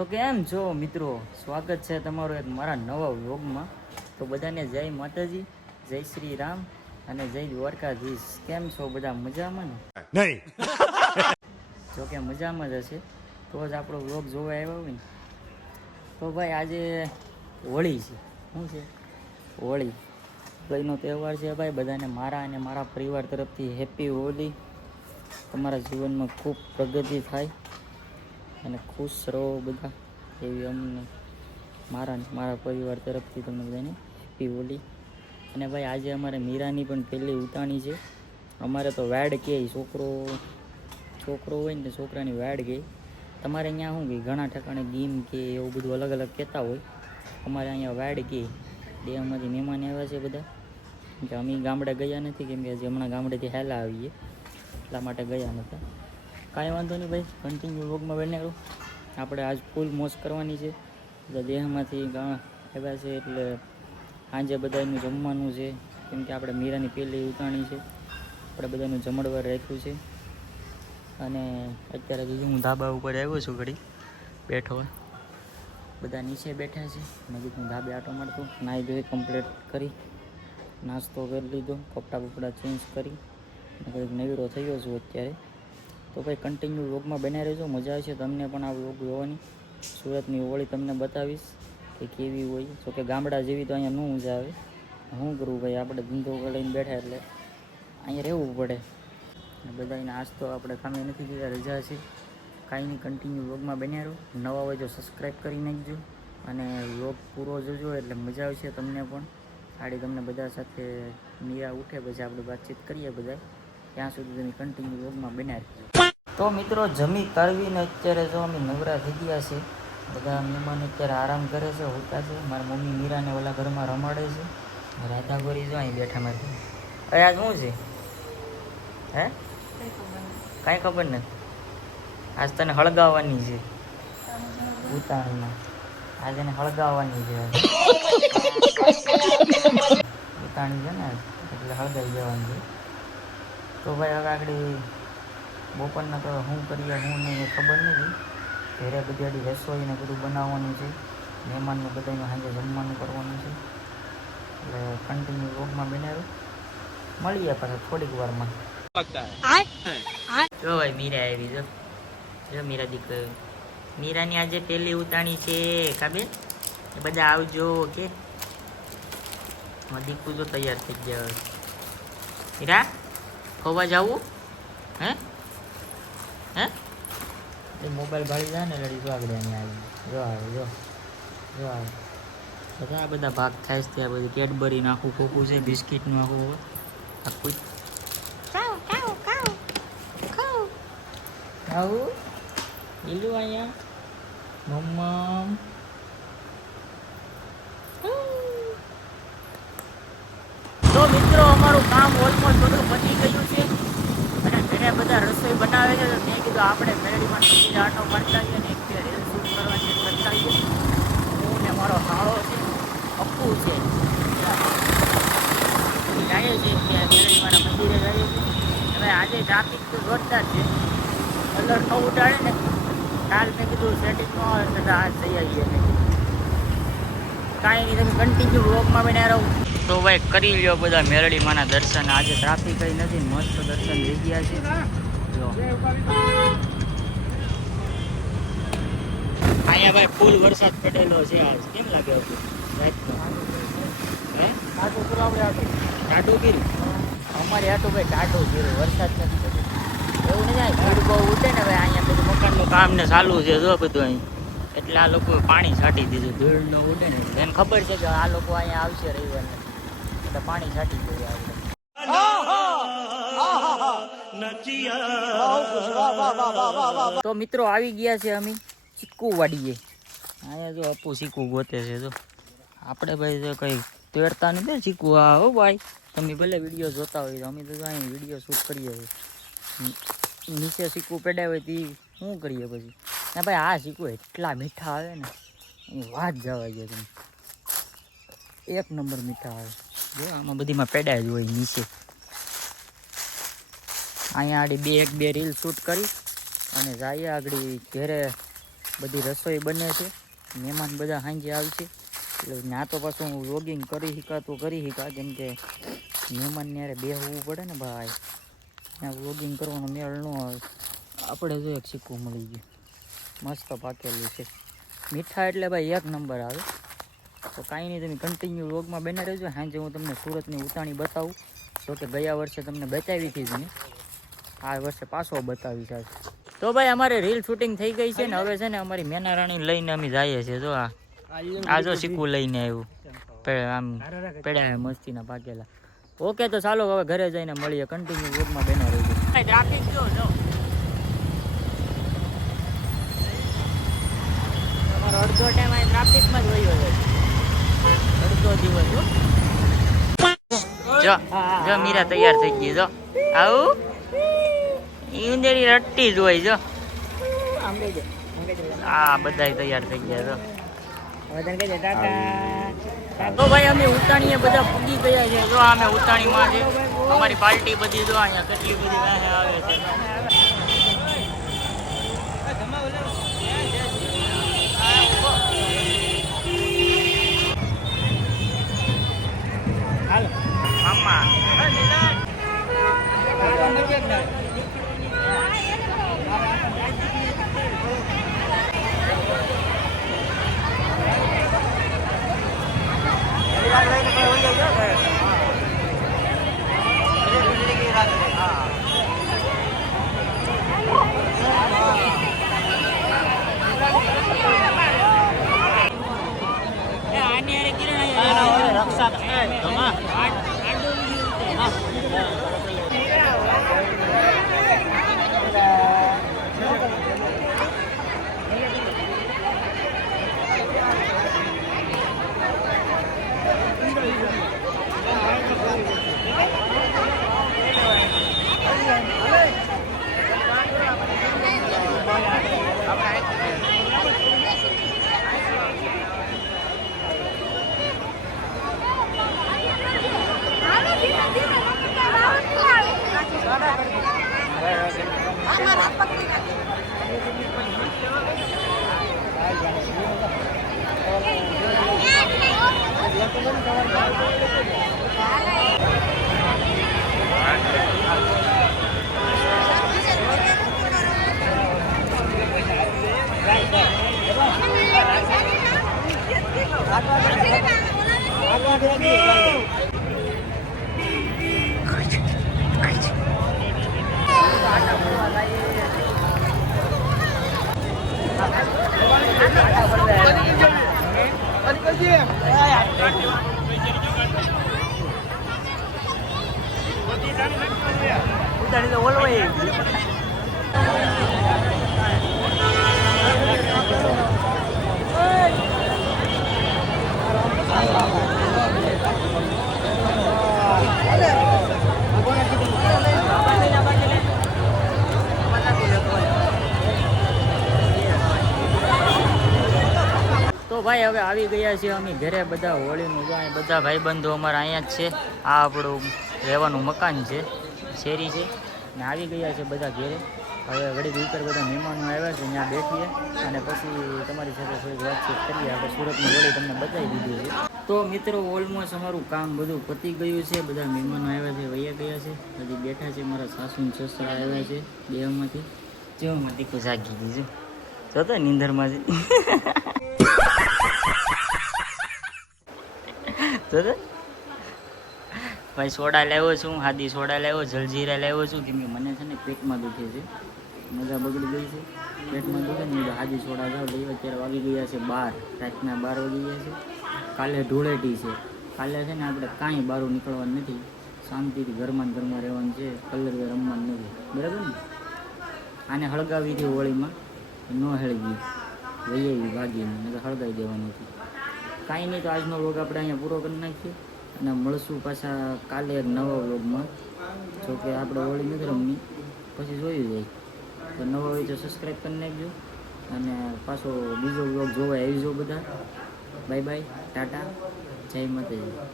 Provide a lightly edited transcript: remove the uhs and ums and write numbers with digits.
તો કેમ છો મિત્રો, સ્વાગત છે તમારું એક મારા નવા વ્લોગમાં। તો બધાને જય માતાજી, જય શ્રી રામ અને જય દ્વારકાધીશ। કેમ છો બધા, મજામાં ને? નહીં જો કે મજામાં જ હશે તો જ આપણો વ્લોગ જોવા આવ્યો હોય ને। તો ભાઈ આજે હોળી છે। શું છે? હોળી, હોળીનો તહેવાર છે ભાઈ। બધાને મારા અને મારા પરિવાર તરફથી હેપી હોળી। તમારા જીવનમાં ખૂબ પ્રગતિ થાય અને ખુશ રહો બધા, એવી અમને મારા પરિવાર તરફથી તમને બધાને હેપી હોળી। અને ભાઈ આજે અમારે મીરાની પણ પહેલી ઉતાણી છે। અમારે તો વાડ કહે, છોકરો હોય ને છોકરાની વાડ કહે। તમારે અહીંયા શું કહે? ઘણા ઠેકાણે ગીમ કે એવું બધું અલગ અલગ કહેતા હોય। અમારે અહીંયા વાડ કહે। દેહમાંથી મહેમાન આવ્યા છે બધા, કે અમે ગામડે ગયા નથી, કેમ કે હજી હમણાં ગામડેથી હેલા આવીએ એટલા માટે ગયા નહોતા। કાંઈ વાંધો નહીં ભાઈ, કન્ટિન્યુ વ્લોગમાં બને રહો। આપણે આજ ફૂલ મોજ કરવાની છે। બધા દેહમાંથી આવ્યા છે એટલે સાંજે બધાનું જમવાનું છે, કેમ કે આપણે મીરાની પહેલી ઉતાણી છે, આપણે બધાનું જમણવાર રાખ્યું છે। અને અત્યારે કીધું હું ધાબા ઉપર આવ્યો છું, ઘડી બેઠો હોય, બધા નીચે બેઠા છે। મેં કીધું ધાબે આટો મારતો, નાહી ધોઈ કમ્પ્લીટ કરી, નાસ્તો કરી લીધો, કપડાં ચેન્જ કરી અને કંઈક નવીડો થયો છું અત્યારે। તો ભાઈ કન્ટિન્યુ વ્લોગમાં બન્યા રહેજો, મજા આવશે તમને પણ આ વ્લોગ જોવાની। સુરતની હોળી તમને બતાવીશ કે કેવી હોય। જો કે ગામડા જેવી તો અહીંયા ન મજા આવે, શું કરવું ભાઈ, આપણે ધંધો લઈને બેઠા એટલે અહીંયા રહેવું પડે। અને બધાને આજ તો આપણે કામે નથી ગયા, રજા છે। કાંઈ નહીં, કન્ટિન્યુ વ્લોગમાં બન્યા રહો। નવા હોય તો સબસ્ક્રાઈબ કરી નાખજો અને વ્લોગ પૂરો જોજો એટલે મજા આવશે તમને પણ। આડી તમને બધા સાથે મીરા ઉઠે પછી આપણે વાતચીત કરીએ બધા, ત્યાં સુધી તમે કન્ટિન્યુ વ્લોગમાં બન્યા રહેજો। તો મિત્રો જમી કરવીને અત્યારે જો અમે નવરા થઈ ગયા છે। બધા મહેમાન અત્યારે આરામ કરે છે, હોતા છે। મારી મમ્મી મીરાને ઓલા ઘરમાં રમાડે છે, રાધા ગોરી જો અહીં બેઠા મારી। અરે આજ શું છે? હે કાંઈ ખબર નથી, આજ તને હળગાવવાની છે ઉતાણીમાં, આજ એને હળગાવવાની છે ઉતાણી છે ને એટલે હળગાવી જવાની છે। તો ભાઈ હવે આગળ બપોરના તો શું કરીએ શું નહીં એ ખબર નથી। ઘરે બધી રસોઈને બધું બનાવવાનું છે, મહેમાનનું બધાનું સાંજે જમવાનું કરવાનું છે, એટલે કન્ટિન્યુ વ્લોગમાં બન્યા રહો। મળીએ પાછા થોડીક વારમાં। જો ભાઈ મીરા આવી, જો મીરા દીકરો, મીરાની આજે પહેલી ઉતાણી છે કાબે, એ બધા આવજો કે દીકું તો તૈયાર થઈ ગયા। મીરા ખોવા જવું હે? હે એ મોબાઈલ ભાળી જાય ને લડી જો આગળ અહીંયા આવી, જો આવે જો આવે બધા ભાગ થાય છે। ત્યાં બધું કેડબરી આખું ખોખું છે, બિસ્કીટનું આખું આખું ખાવું લીલું અહીંયા મમ્મા। તો મિત્રો અમારું કામ ઓલમોસ્ટ બધું પતી ગયું છે અને ઘરે બધા રસોઈ બનાવે છે। તો મેં કીધું આપણે મેળવીમાં આટો મારતા આવીએ ને એક બે રીલ શૂટ કરવાની કરતા આવીએ। હું ને મારો હાળો છે, અપ્પુ છે, જાય છે ત્યાં મેળવીમાના મંદિરે જાય છે। હવે આજે ટ્રાફિક તો જોરદાર છે, કલર ન ઉડાડે ને, કાલ મેં કીધું સેટિંગ ન આવે તો આજ જઈ આવીએ। મેં કાંઈ નહીં, તમે કન્ટિન્યુ વ્લોગમાં બન્યા રહો। તો ભાઈ કરી લ્યો બધા મેરડીમાંના દર્શન, આજે ટ્રાફિક કંઈ નથી, મસ્ત દર્શન થઈ ગયા છે। જો અહીંયા ભાઈ ફૂલ વરસાદ પડેલો છે આજ, કેમ લાગે હતું રાતનો? હે ટાટું કર્યું અમારે આટું ભાઈ, ટાટું કર્યું, વરસાદ નથી પડ્યો એવું નહીં જાય, ભીડ બહુ ઉઠે ને ભાઈ, અહીંયા બધું મકાનનું કામ ને ચાલુ છે જો બધું અહીં, એટલે આ લોકો પાણી છાંટી દીધું, ભીડ ન ઉડે ને, એને ખબર છે કે આ લોકો અહીંયા આવશે રવિવારને, એટલે પાણી છાંટી દીધું આપણે। તો મિત્રો આવી ગયા છે અમે ચીકુ વાડીએ, અહીંયા જો અપુ ચીકુ ગોતે છે। જો આપણે ભાઈ જો કંઈ તેડતા નથી ચીકુ, આ હો ભાઈ, તમે ભલે વિડીયો જોતા હોય તો અમે તો અહીં વિડીયો શૂટ કરીએ છીએ, નીચે ચીકુ પેડા હોય તે શું કરીએ પછી ના ભાઈ। આ ચીકુ એટલા મીઠા આવે ને એની વાત જવા દે તમે, એક નંબર મીઠા આવે જો, આમાં બધીમાં પેડા જ હોય નીચે। અહીંયા આગળ બે રીલ શૂટ કરી અને જઈએ આગળ ઘરે બધી રસોઈ બને છે, મહેમાન બધા સાંજે આવશે. એટલે ના તો પાછું હું વ્લોગિંગ કરી શકા કેમ કે મહેમાનને યારે બેસવું પડે ને ભાઈ, ત્યાં વ્લોગિંગ કરવાનો મેળ ન આવે. આપણે જો એક સિક્કું મળી ગયું, મસ્ત પાકેલું છે. મીઠા એટલે ભાઈ એક નંબર આવે. તો કાંઈ નહીં, તમે કન્ટિન્યુ વ્લોગમાં બને રહેજો. સાંજે હું તમને સુરતની ઉતાણી બતાવું. તો કે ગયા વર્ષે તમને બતાવી હતી જ મેં, આ વર્ષે પાછો બતાવી છે. તો ભાઈ અમારે રીલ શૂટિંગ થઈ ગઈ છે ને, હવે છે ને અમારી મેના રાણી લઈને અમે જઈએ છીએ. જો આ જો સિક્કું લઈને આવ્યું, આમ પેડા મસ્તીના પાકેલા. ઓકે તો ચાલો હવે ઘરે જઈને મળીએ. કન્ટિન્યુ વ્લોગમાં બને રહેજો. ટ્રાફિક જો તમારો અડધો ટાઈમ અહીં ટ્રાફિકમાં જ વયો જાય, અડધો દિવસ. જો મીરા તૈયાર થઈ ગઈ. જો આવું ઈંદેડી રટ્ટી જ હોય. જો આ બધા તૈયાર થઈ ગયા. તો ભાઈ અમે ઉતાણીએ બધા પૂગી ગયા છે. જો અમે ઉતાણીમાં છે, અમારી પાર્ટી બધી જો અહીંયા કેટલી બધી આવે છે. તો ભાઈ હવે આવી ગયા છીએ અમે ઘરે. બધા હોળીનું જો અહીં બધા ભાઈબંધો અમારા અહીંયા જ છે. આ આપણું રહેવાનું મકાન છે, શેરી છે ને. આવી ગયા છે બધા ઘેરે. હવે ઘડી ભીતર બધા મહેમાનો આવ્યા છે, ત્યાં બેઠીએ અને પછી તમારી સાથે થોડીક વાતચીત કરીએ. આપણે સુરતની હોળી તમને બતાવી દીધી છે. તો મિત્રો ઓલમોસ્ટ અમારું કામ બધું પતી ગયું છે. બધા મહેમાનો આવ્યા છે, વૈયા ગયા છે. હજી બેઠા છે. મારા સાસુ સસરા આવ્યા છે દેહમાંથી. જેવામાં દીકું જાગી દીધું જોતો નીંદરમાં છે. ભાઈ સોડા લાવ્યો છું, હાદી સોડા લાવ્યો, જલજીરા લાવ્યો છું કેમ કે મને છે ને પેટમાં દુખે છે, મજા બગડી ગઈ છે, પેટમાં દુખે ને હાદી સોડા જાવ લઈ. અત્યારે વાગી ગયા છે 12, રાતના 12 વાગી ગયા છે. કાલે ધૂળેટી છે, કાલે છે ને આપણે કાંઈ બહાર નીકળવાનું નથી, શાંતિથી ઘરમાં રહેવાનું છે, કલર રમવાનું નથી, બરાબર ને. આને હળગાવી હતી હોળીમાં, ન હળગી, વૈયાવી ભાગીને નહીં તો હળગાવી દેવાની હતી. કાંઈ નહીં, તો આજનો વ્લોગ આપણે અહીંયા પૂરો કરી નાખીએ અને મળશું પાછા કાલે એક નવા વ્લોગમાં. જો કે આપણે હોળી નથી રમવી, પછી જોયું જાય. તો નવા હોય તો સબસ્ક્રાઈબ કરી નાખજો અને પાછો બીજો વ્લોગ જોવા આવી જાઓ બધા. બાય બાય, ટાટા, જય માતાજી.